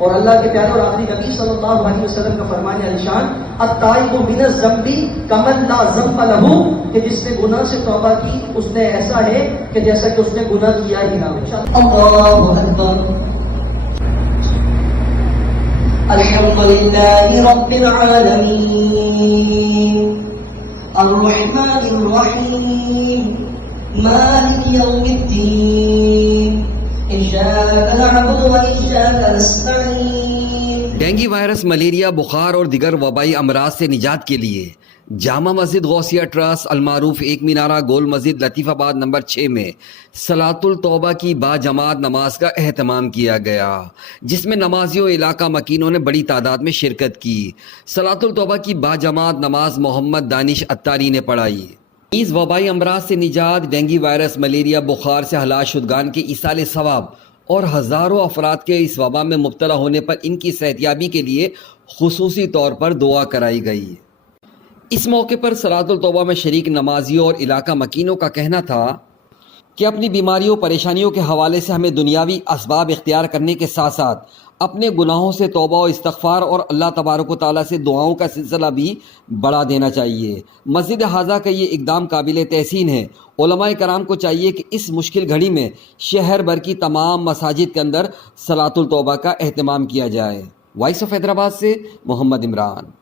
اور اللہ کے پیارے اور آخری نبی صلی اللہ علیہ وسلم کا فرمان علیشان التائب من الذنب کمن لا ذنب له، کہ جس نے گناہ سے توبہ کی اس نے ایسا ہے کہ جیسا کہ اس نے گناہ کیا ہی نہ ہو. اللہ اکبر. الحمد للہ رب العالمین الرحمن الرحیم مالک یوم الدین إياك نعبد وإياك نستعين. ڈینگی وائرس، ملیریا، بخار اور دیگر وبائی امراض سے نجات کے لیے جامع مسجد غوثیہ ٹرسٹ المعروف ایک مینارہ گول مسجد لطیف آباد نمبر 6 میں صلاۃ التوبہ کی باجماعت نماز کا اہتمام کیا گیا، جس میں نمازیوں علاقہ مکینوں نے بڑی تعداد میں شرکت کی. صلاۃ التوبہ کی باجماعت نماز محمد دانش اتاری نے پڑھائی. اس وبائی امراض سے نجات، ڈینگی وائرس، ملیریا، بخار سے ہلاک شدگان کے ایصال ثواب اور ہزاروں افراد کے اس وبا میں مبتلا ہونے پر ان کی صحتیابی کے لیے خصوصی طور پر دعا کرائی گئی. اس موقع پر صلاۃ التوبہ میں شریک نمازیوں اور علاقہ مکینوں کا کہنا تھا کہ اپنی بیماریوں پریشانیوں کے حوالے سے ہمیں دنیاوی اسباب اختیار کرنے کے ساتھ ساتھ اپنے گناہوں سے توبہ و استغفار اور اللہ تبارک و تعالیٰ سے دعاؤں کا سلسلہ بھی بڑھا دینا چاہیے. مسجد حاضہ کا یہ اقدام قابل تحسین ہے. علماء کرام کو چاہیے کہ اس مشکل گھڑی میں شہر بھر کی تمام مساجد کے اندر صلاۃ التوبہ کا اہتمام کیا جائے. وائس آف حیدرآباد سے محمد عمران.